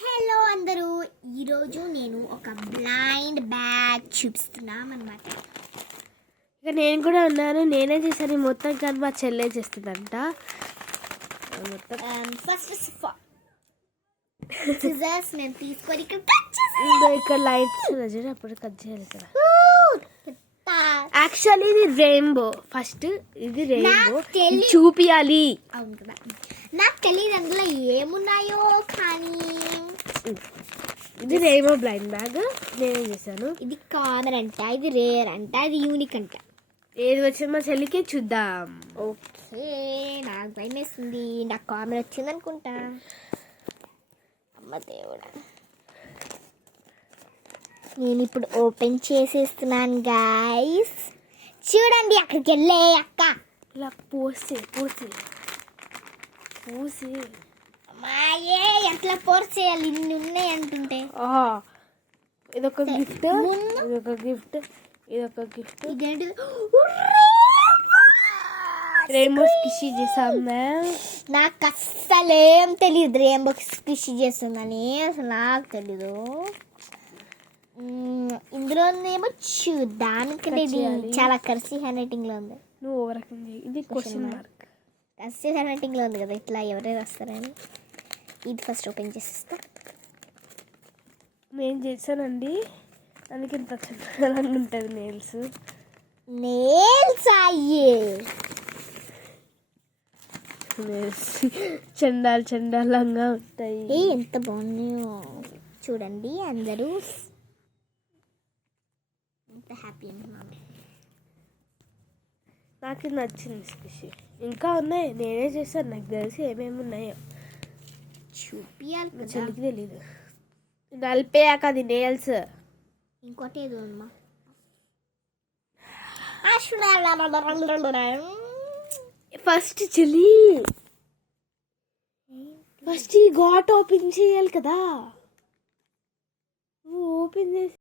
Hello అందరూ, ఈరోజు నేను ఒక బ్లైండ్ బ్యాగ్ చూపిస్తున్నామన్నమాట. ఇక నేను కూడా ఉన్నాను. నేనే చేశాను మొత్తం, కానీ మా చెల్లె చేస్తుందంట మొత్తం. ఫస్ట్ సిజర్స్ నేను తీసుకొని ఇక్కడ లైట్స్ అప్పుడు కట్ చేయాలి కదా. యాక్చువల్లీ ఇది రెయిన్బో. ఫస్ట్ ఇది రెయిన్బో చూపియాలి. అవును కదా, నాకు తెలియదు అందులో ఏమున్నాయో. కానీ ఇది రెయిన్బో బ్లైండ్ బ్యాగ్ నేనే చేశాను. ఇది కామన్ అంట, ఇది రేర్ అంట, ఇది యూనిక్ అంట. ఏది వచ్చింది మా చెల్లికి చూద్దాం. ఓకే, నాకు భయం వేస్తుంది. నాకు కామన్ వచ్చింది అనుకుంటా. అమ్మ దేవుడా, నేను ఇప్పుడు ఓపెన్ చేసేస్తున్నాను గైస్. చూడండి, అక్కడికి వెళ్ళే అక్క. ఇలా పోసి అమ్మాయే, ఎట్లా పోర్స్ చేయాలి? ఇన్ని ఉన్నాయి అంటుంటే. ఇదొక గిఫ్ట్, ఇదొక గిఫ్ట్, ఇదొక గిఫ్ట్. ఇదేంటి? రెయిన్బో స్కిషీ చేసాం. నాకు అస్సలేం తెలియదు రెయిన్బో స్కిషీ చేస్తుందని. అసలు నాకు తెలీదు. ఇందులో ఏమో చూడ్డానికంటే ఇది చాలా కర్సీ హ్యాండ్ రైటింగ్ లో ఉంది. నువ్వు ఓవర్ ఇది క్వశ్చన్ మార్క్. కర్సీ హ్యాండ్ రైటింగ్ లో ఉంది కదా, ఇట్లా ఎవరైనా వస్తారని. ఇది ఫస్ట్ ఓపెన్ చేసేస్తా. నేను చేశానండి, అందుకే ఇంత చండాలంగా ఉంటుంది. నేల్స్ అయ్యే చండాలంగా ఉంటాయి. ఎంత బాగున్నాయో చూడండి అందరూ. ఎంత హ్యాపీ అంటున్నాను. నాకు ఇది నచ్చింది స్కిషి. ఇంకా ఉన్నాయి, నేనే చేశాను. నాకు తెలిసి ఏమేమి ఉన్నాయో చూపియాలి. చెల్లికి తెలీదు. నలిపేయాక అది నేల్స్. ఇంకోటి ఏదో అమ్మా. ఫస్ట్ చెల్లి, ఫస్ట్ ఈ ఘాట్ ఓపెన్ చేయాలి కదా. ఓపెన్ చేసి